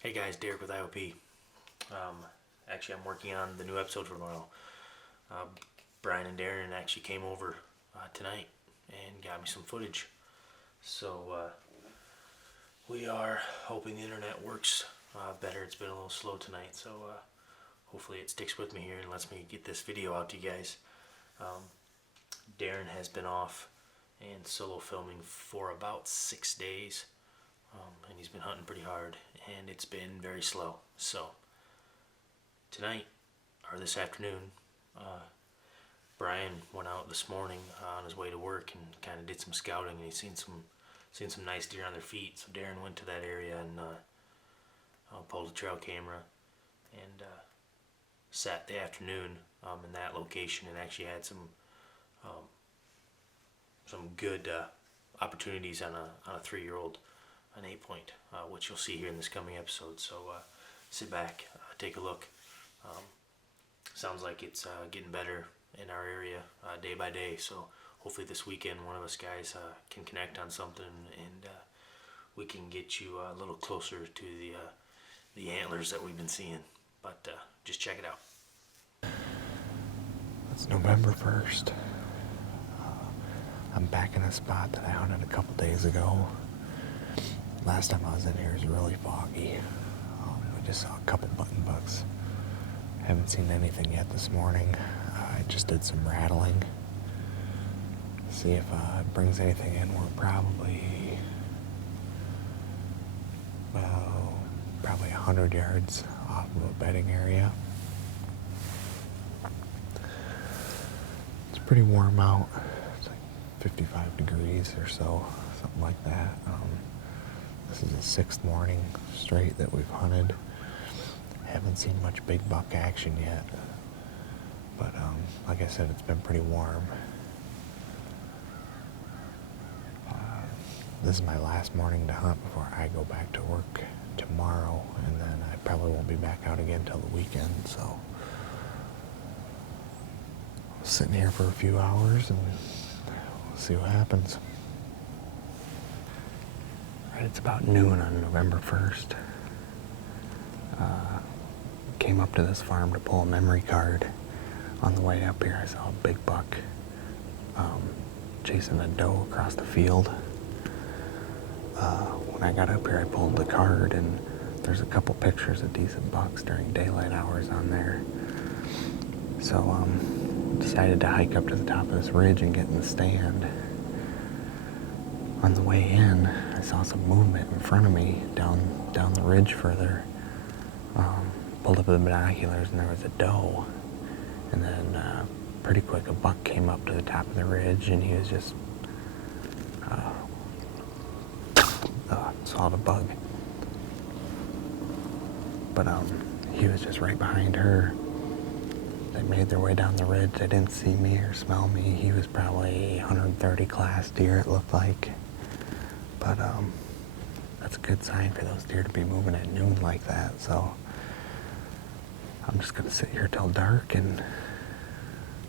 Hey guys, Darren with IOP. Actually, I'm working on the new episode for tomorrow. Uh, Brian and Darren actually came over tonight and got me some footage. So we are hoping the internet works better. It's been a little slow tonight, so hopefully it sticks with me here and lets me get this video out to you guys. Darren has been off and solo filming for about 6 days. And he's been hunting pretty hard, and it's been very slow. So tonight, or this afternoon, Brian went out this morning on his way to work and kind of did some scouting, and he's seen some nice deer on their feet. So Darren went to that area and pulled a trail camera and sat the afternoon in that location, and actually had some good opportunities on a 3-year-old. An 8-point, which you'll see here in this coming episode. So sit back, take a look. Sounds like it's getting better in our area day by day. So hopefully this weekend one of us guys can connect on something, and we can get you a little closer to the antlers that we've been seeing. But just check it out. It's November 1st. I'm back in a spot that I hunted a couple days ago. Last time I was in here, it was really foggy. I just saw a couple button bucks. Haven't seen anything yet this morning. I just did some rattling. See if it brings anything in. We're probably 100 yards off of a bedding area. It's pretty warm out. It's like 55 degrees or so, something like that. This is the 6th morning straight that we've hunted. Haven't seen much big buck action yet. But like I said, it's been pretty warm. This is my last morning to hunt before I go back to work tomorrow. And then I probably won't be back out again until the weekend. So I'm sitting here for a few hours and we'll see what happens. It's about noon on November 1st. Came up to this farm to pull a memory card. On the way up here, I saw a big buck chasing a doe across the field. When I got up here, I pulled the card, and there's a couple pictures of decent bucks during daylight hours on there. So decided to hike up to the top of this ridge and get in the stand. On the way in, I saw some movement in front of me down the ridge further. Pulled up the binoculars and there was a doe. And then pretty quick a buck came up to the top of the ridge, and he was just saw the bug. But he was just right behind her. They made their way down the ridge. They didn't see me or smell me. He was probably 130 class deer, it looked like. But that's a good sign for those deer to be moving at noon like that. So I'm just gonna sit here till dark, and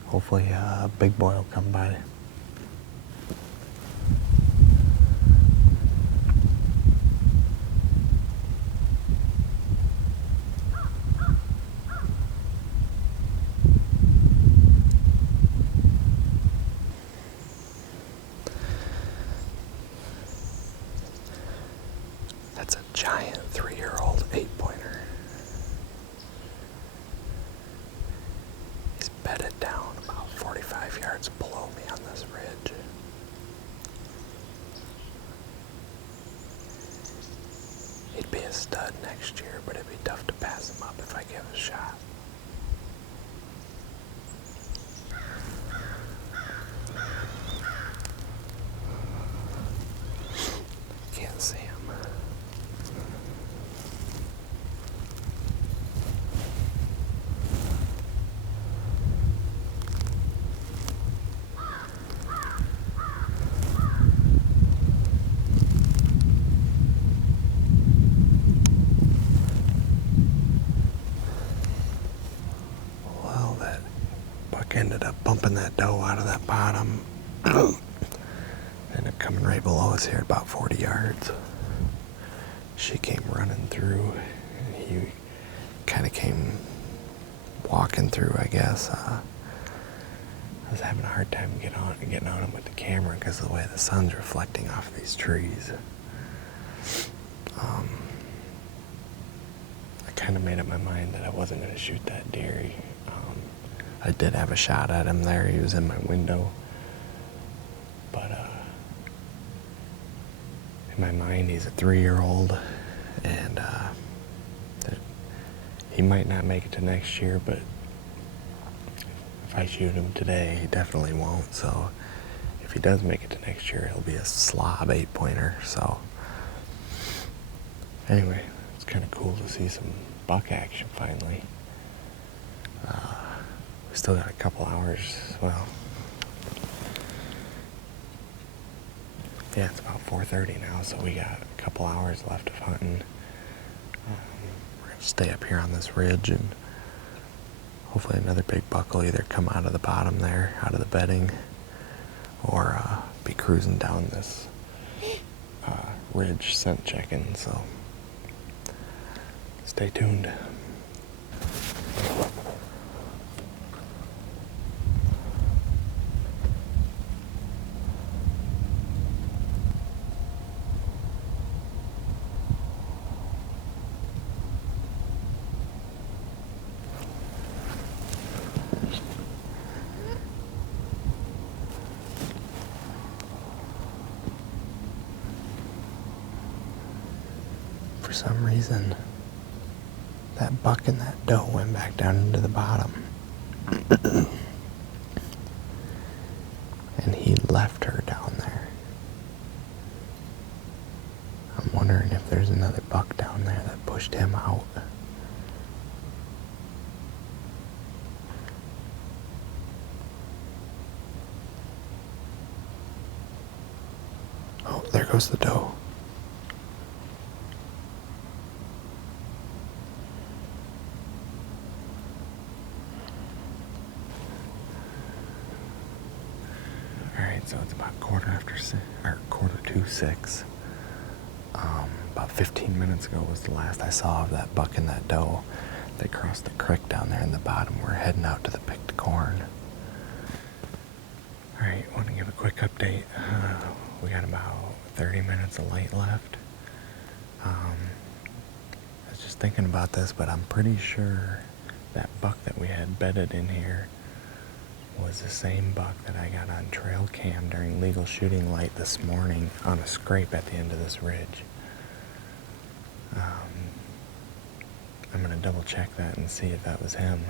hopefully a big boy will come by. That's a giant 3-year-old 8-pointer. He's bedded down about 45 yards below me on this ridge. He'd be a stud next year, but it'd be tough to pass him up if I give it a shot. Can't see him. Ended up bumping that doe out of that bottom. Ended up coming right below us here at about 40 yards. She came running through He kind of came walking through, I guess. I was having a hard time getting on him with the camera because of the way the sun's reflecting off these trees. I kind of made up my mind that I wasn't going to shoot that deer. I did have a shot at him there. He was in my window. But in my mind, he's a 3-year-old, and he might not make it to next year, but if I shoot him today, he definitely won't. So if he does make it to next year, he'll be a slob 8-pointer. So anyway, it's kind of cool to see some buck action finally. We still got a couple hours. Well, yeah, it's about 4:30 now, so we got a couple hours left of hunting. We're gonna stay up here on this ridge, and hopefully another big buck will either come out of the bottom there, out of the bedding, or be cruising down this ridge scent checking. So stay tuned. For some reason, that buck and that doe went back down into the bottom. And he left her down there. I'm wondering if there's another buck down there that pushed him out. Oh, there goes the doe. So it's about 6:45. About 15 minutes ago was the last I saw of that buck and that doe. They crossed the creek down there in the bottom. We're heading out to the picked corn. Alright, want to give a quick update. We got about 30 minutes of light left. I was just thinking about this, but I'm pretty sure that buck that we had bedded in here was the same buck that I got on trail cam during legal shooting light this morning on a scrape at the end of this ridge. I'm going to double check that and see if that was him.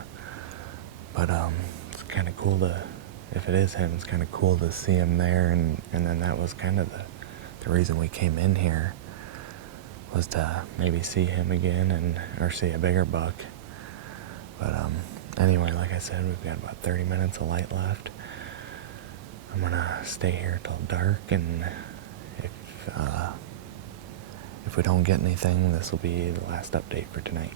But it's kind of cool to, if it is him, it's kind of cool to see him there. And then that was kind of the reason we came in here, was to maybe see him again or see a bigger buck. But anyway, like I said, we've got about 30 minutes of light left. I'm gonna stay here till dark, and if we don't get anything, this will be the last update for tonight.